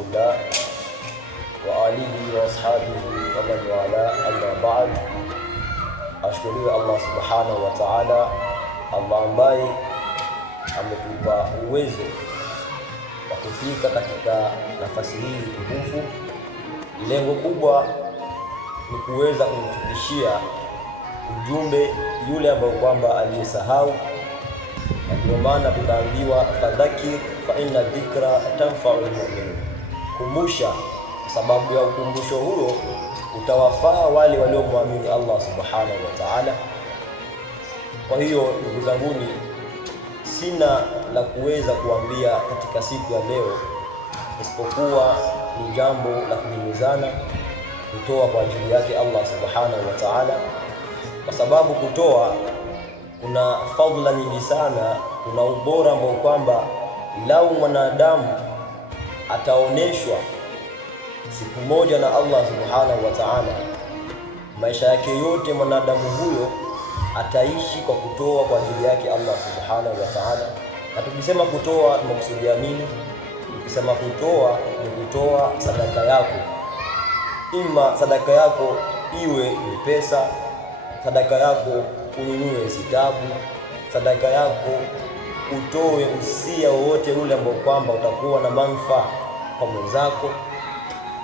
rasulillah wa alihi wa ashabihi wa man wala, amma ba'd. Ashukuriwe Allah subhanahu wa ta'ala, Allah ambaye ametupa uwezo wa kufika katika nafasi hii tukufu. Lengo kubwa ni kuweza kumfikishia ujumbe yule ambaye kwamba aliyesahau, na ndio maana tukaambiwa fadhakir fa inna dhikra tanfa'u al-mu'minin. Kumbusha, sababu ya ukumbusho huo utawafaa wale waliomwamini Allah subhanahu wa ta'ala. Kwa hiyo ndugu zanguni, sina la kuweza kuambia katika siku ya leo isipokuwa ni jambo la kuhimizana kutoa kwa ajili yake Allah subhanahu wa ta'ala, kwa sababu kutoa kuna fadhila nyingi sana, kuna ubora ambao kwamba lau mwanadamu ataoneshwa siku moja na Allah subhanahu wa ta'ala, maisha yake yote mwanadamu huyo ataishi kwa kutoa kwa ajili yake Allah subhanahu wa ta'ala. Na tukisema kutoa tunakusudia nini? Tukisema kutoa ni kutoa sadaka yako, ima sadaka yako iwe ni pesa, sadaka yako ununue zitabu, sadaka yako utoe usia wowote ule ambao kwamba utakuwa na manufaa kwa mwenzako,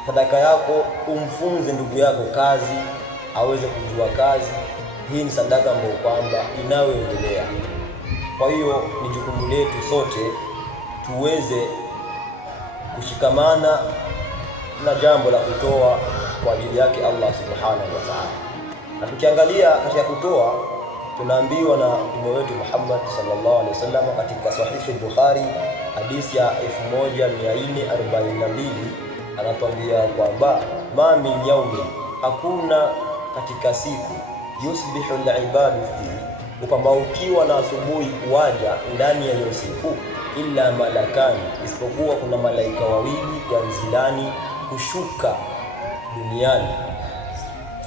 sadaka yako umfunze ndugu yako kazi aweze kujua kazi. Hii ni sadaka ambayo kwamba inayoendelea. Kwa hiyo ni jukumu letu sote tuweze kushikamana na jambo la kutoa kwa ajili yake Allah subhanahu wa ta'ala. Na tukiangalia katika kutoa, tunaambiwa na Mtume wetu Muhammad sallallahu alaihi wasallam katika Sahih Bukhari hadithi ya 1442, anatuambia kwamba ma min yaumi, hakuna katika siku, yusbihu al-ibadu fihi, kwamba ukiwa na asubuhi waja ndani ya hiyo siku, illa malakani, isipokuwa kuna malaika wawili yanzilani, kushuka duniani.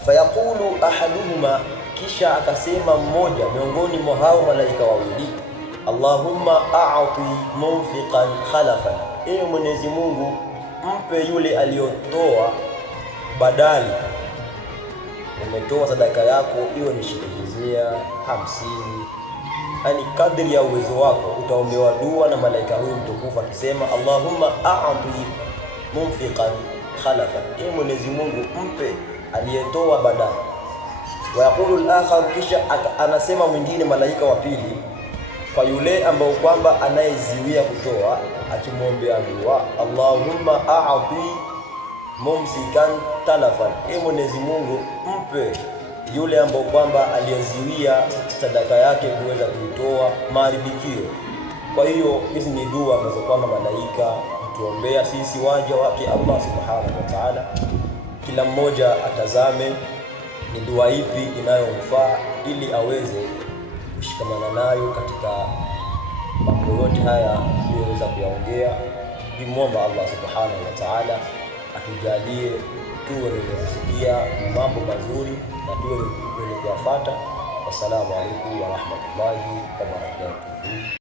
Fayaqulu ahaduhuma, kisha akasema mmoja miongoni mwa hao malaika wawili, Allahumma a'ti munfiqan khalafan, ewe Mwenyezi Mungu mpe yule aliyotoa badali. Umetoa sadaka yako iwe ni shilingi 150, yani kadri ya uwezo wako, utaombewa dua na malaika huyu mtukufu akisema Allahumma a'ti munfiqan khalafan, ewe Mwenyezi Mungu mpe aliyetoa badali. Wa yaqulu al-akhar, kisha anasema mwingine malaika wa pili kwa yule ambao kwamba anayeziwia kutoa, akimwombea dua Allahumma a'ti mumsikan talafan, ewe Mwenyezi Mungu mpe yule ambao kwamba aliyeziwia sadaka yake kuweza kuitoa maharibikio. Kwa hiyo hizi ni dua ambazo kwamba malaika tuombea sisi waja wake Allah subhanahu wa ta'ala. Kila mmoja atazame ni dua ipi inayomfaa ili aweze kushikamana nayo katika mambo yote haya aliyoweza kuyaongea. Nimwomba Allah subhanahu wa ta'ala atujalie tuwe wenye kusikia mambo mazuri na tuwe wenye kuyafuata. Wassalamu alaikum wa rahmatullahi wa barakatuh.